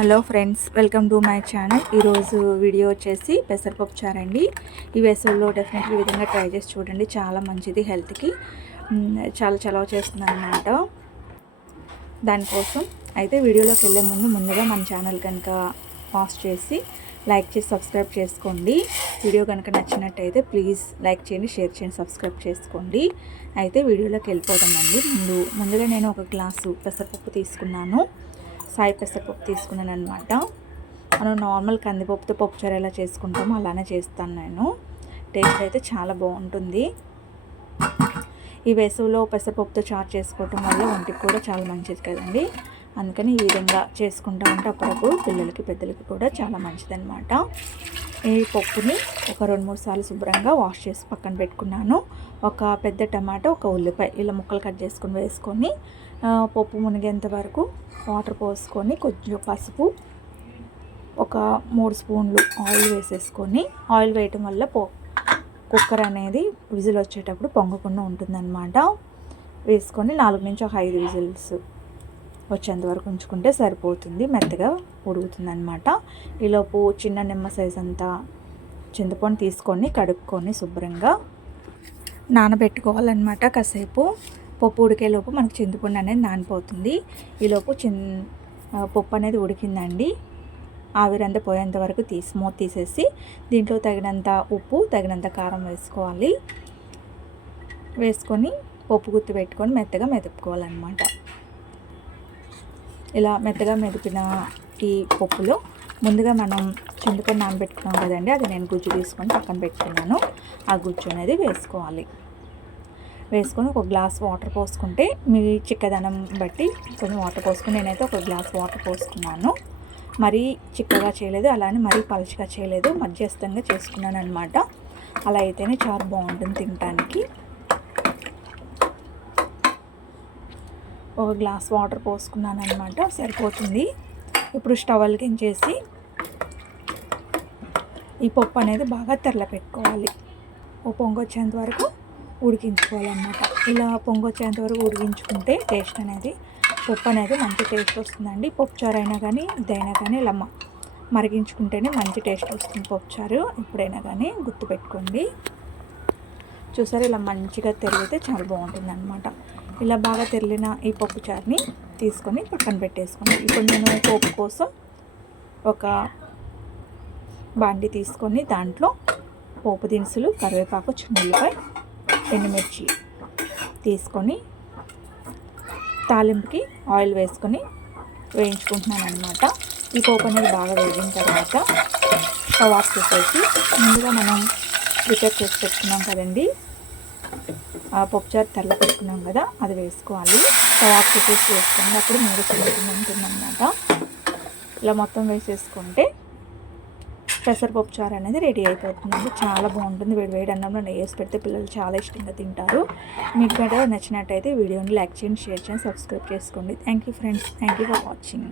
Hello friends, welcome to my channel. ఈరోజు video వచ్చేసి పెసరపప్పు చారు అండి. ఈ వేసవిలో డెఫినెట్లీ ఈ విధంగా ట్రై చేసి చూడండి. చాలా మంచిది హెల్త్కి, చాలా చలవ చేస్తుంది అన్నమాట. దానికోసం అయితే వీడియోలోకి వెళ్ళే ముందుగా మన ఛానల్ కనుక పాజ్ చేసి లైక్ చేసి సబ్స్క్రైబ్ చేసుకోండి. వీడియో కనుక నచ్చినట్టయితే ప్లీజ్ లైక్ చేయండి, షేర్ చేయండి, సబ్స్క్రైబ్ చేసుకోండి. అయితే వీడియోలోకి వెళ్ళిపోదామండి. ముందుగా నేను ఒక గ్లాసు పెసరపప్పు తీసుకున్నాను. సాయి పెసరపప్పు తీసుకున్నాను అనమాట. మనం నార్మల్ కందిపప్పుతో పప్పుచారు ఎలా చేసుకుంటామో అలానే చేస్తాను నేను. టేస్ట్ అయితే చాలా బాగుంటుంది. ఈ వేసవిలో పెసరపప్పుతో చారు చేసుకోవటం వల్ల ఒంటికి కూడా చాలా మంచిది కదండి. అందుకని ఈ విధంగా చేసుకుంటా ఉంటే అప్పుడప్పుడు పిల్లలకి పెద్దలకి కూడా చాలా మంచిదన్నమాట. ఈ పప్పుని ఒక 2-3 సార్లు శుభ్రంగా వాష్ చేసి పక్కన పెట్టుకున్నాను. ఒక పెద్ద టమాటా, ఒక ఉల్లిపాయ ఇలా ముక్కలు కట్ చేసుకొని వేసుకొని పప్పు మునిగేంత వరకు వాటర్ పోసుకొని కొంచెం పసుపు, ఒక 3 స్పూన్లు ఆయిల్ వేసేసుకొని, ఆయిల్ వేయటం వల్ల కుక్కర్ అనేది విజిల్ వచ్చేటప్పుడు పొంగకుండా ఉంటుందన్నమాట. వేసుకొని 4 నుంచి 5 విజిల్స్ వచ్చేంత వరకు ఉంచుకుంటే సరిపోతుంది. మెత్తగా ఉడుకుతుంది అనమాట. ఈలోపు చిన్న నిమ్మ సైజ్ అంతా చింతపండు తీసుకొని కడుక్కొని శుభ్రంగా నానబెట్టుకోవాలన్నమాట. కాసేపు పప్పు ఉడికేలోపు మనకు చింతపండు అనేది నానిపోతుంది. ఈలోపు పప్పు అనేది ఉడికిందండి. ఆవిరంతా పోయేంత వరకు మూత తీసేసి దీంట్లో తగినంత ఉప్పు, తగినంత కారం వేసుకోవాలి. వేసుకొని పప్పు గుత్తి పెట్టుకొని మెత్తగా మెదుపుకోవాలన్నమాట. ఇలా మెత్తగా మెదిపిన ఈ పప్పులో ముందుగా మనం చింతపండు నానబెట్టుకున్నాం కదండి, అది నేను గుజ్జు తీసుకొని పక్కన పెట్టుకున్నాను. ఆ గుజ్జు అనేది వేసుకోవాలి. వేసుకొని ఒక గ్లాస్ వాటర్ పోసుకుంటే మీ చిక్కదనం బట్టి కొంచెం వాటర్ పోసుకుని, నేనైతే ఒక గ్లాస్ వాటర్ పోసుకున్నాను. మరీ చిక్కగా చేయలేదు, అలానే మరీ పలుచగా చేయలేదు, మధ్యస్థంగా చేసుకున్నాను అనమాట. అలా అయితేనే చాలా బాగుంటుంది తినడానికి. ఒక గ్లాస్ వాటర్ పోసుకున్నాను అనమాట, సరిపోతుంది. ఇప్పుడు స్టవ్ వెలిగించేసి ఈ పప్పు అనేది బాగా తెరలపెట్టుకోవాలి. ఓ పొంగొచ్చేంత వరకు ఉడికించుకోవాలన్నమాట. ఇలా పొంగొచ్చేంత వరకు ఉడికించుకుంటే టేస్ట్ అనేది, పప్పు అనేది మంచి టేస్ట్ వస్తుందండి. పప్పుచారు అయినా కానీ ఇదైనా కానీ ఇలా మరిగించుకుంటేనే మంచి టేస్ట్ వస్తుంది పప్పుచారు. ఎప్పుడైనా కానీ గుర్తుపెట్టుకోండి. చూసారు, ఇలా మంచిగా తెరిగితే చాలా బాగుంటుంది అనమాట. ఇలా బాగా తెరిలిన ఈ పప్పు చారుని తీసుకొని పక్కన పెట్టేసుకోండి. ఇప్పుడు నేను పోపు కోసం ఒక బాండి తీసుకొని దాంట్లో పోపు దినుసులు, కరివేపాకు, చిన్నుల్లిపాయ, ఎండుమిర్చి తీసుకొని తాలింపుకి ఆయిల్ వేసుకొని వేయించుకుంటున్నాను అనమాట. ఈ పోపు అనేది బాగా వేగిన తర్వాత స్టవ్ ఆఫ్ చేసేసి ముందుగా మనం ప్రిపేర్ చేసి పెట్టుకున్నాం కదండి, ఆ పప్పుచారు తెల్ల పెట్టుకున్నాం కదా, అది వేసుకోవాలి. స్టవ్ ఆఫ్ చేసేసి వేసుకోండి, అప్పుడు మీరు చిన్నగా ఉంటుందన్నమాట. ఇలా మొత్తం వేసేసుకుంటే పెసరపప్పు చారు అనేది రెడీ అయిపోతుందండి. చాలా బాగుంటుంది. వేడి అన్నంలో నెయ్యి వేసి పెడితే పిల్లలు చాలా ఇష్టంగా తింటారు. మీకు కూడా నచ్చినట్టయితే వీడియోని లైక్ చేయండి, షేర్ చేయండి, సబ్స్క్రైబ్ చేసుకోండి. Thank you friends, thank you for watching.